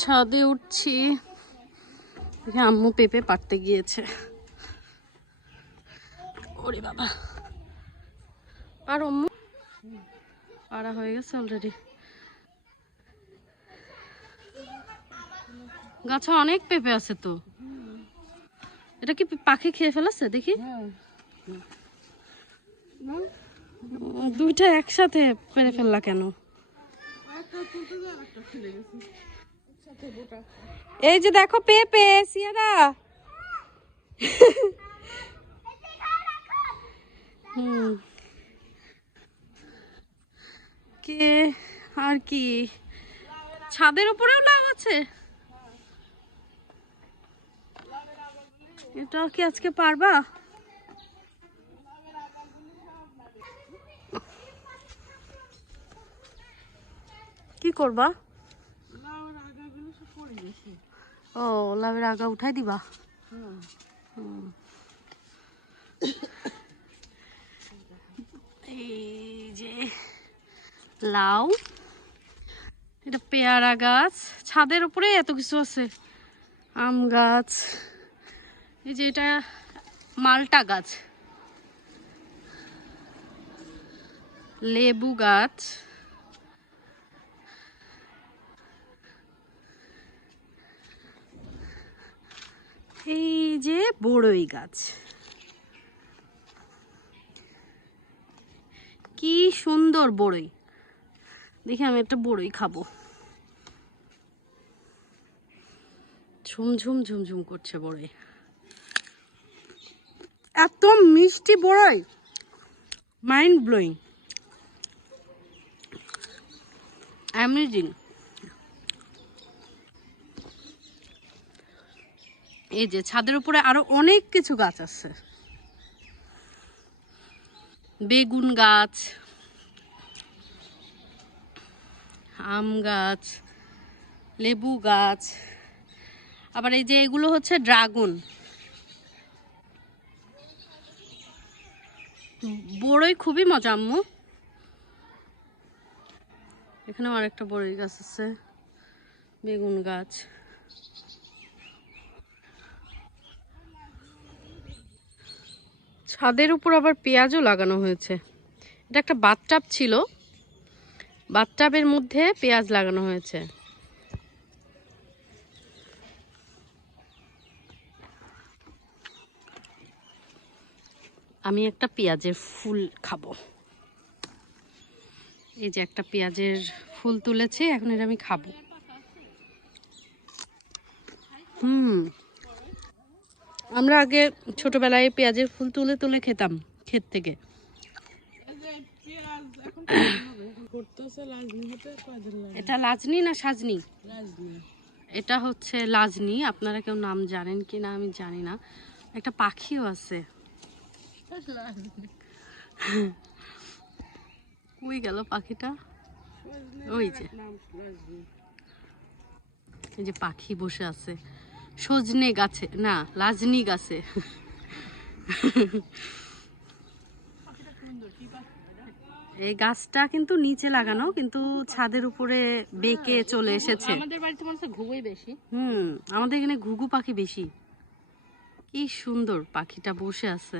ছাদে উঠছি, আম্মু পেঁপে পাড়তে গিয়েছে। ওরে বাবা, আর আম্মু পাড়া হয়ে গেছে অলরেডি। গাছে অনেক পেঁপে আছে তো। এটা কি পাখি খেয়ে ফেলেছে দেখি? দুইটা একসাথে পেরে ফেললা কেন? এই যে দেখো পেঁপে, সিয়ারা। কে আর কি, ছাদের উপরেও লাউ আছে? এটা কি আজকে পারবা? কি করবা? ও, লাউয়ের আগা উঠাই দিবা? এই যে লাউ, এটা পেয়ারা গাছ, ছাদের উপরে এত কিছু আছে। আম গাছ, এই যে এটা মালটা গাছ, লেবু গাছ, এই যে বড়ই গাছ। কি সুন্দর বড়ই, দেখি আমি একটা বড়ই খাবো। ঝুমঝুম ঝুমঝুম করছে বড়ই, এত মিষ্টি বড়ই, মাইন্ড ব্লোয়িং, অ্যামেজিং। এই যে ছাদের উপরে আরো অনেক কিছু গাছ আছে, বেগুন গাছ, আম গাছ, লেবু গাছ, আবার এই যে এগুলো হচ্ছে ড্রাগন। বড়ই খুবই মজা আম্মু। এখানেও আরেকটা বড়ই গাছ আছে, বেগুন গাছ। ছাদের উপর আবার পেঁয়াজও লাগানো হয়েছে। এটা একটা বাথটাব ছিল, বাথটাবের মধ্যে পেঁয়াজ লাগানো হয়েছে। আমি একটা পেঁয়াজের ফুল খাবো। এই যে একটা পেঁয়াজের ফুল তুলেছে, এখন এটা আমি খাবো। আমরা আগে ছোটবেলায় পেঁয়াজের ফুল তুলে তুলে খেতাম ক্ষেত থেকে। এটা লাজনি না সাজনি? এটা হচ্ছে লাজনি। আপনারা কেউ নাম জানেন কি না আমি জানি না। একটা পাখিও আছে। কই গেল পাখিটা? ওই যে, এই যে পাখি বসে আছে সজনে গাছে, না লাজনি গাছে। এই গাছটা কিন্তু নিচে লাগানো, কিন্তু ছাদের উপরে বেঁকে চলে এসেছে। আমাদের বাড়িতে মনে হয় ঘুঘুই বেশি। আমাদের এখানে ঘুঘু পাখি বেশি। কি সুন্দর পাখিটা বসে আছে।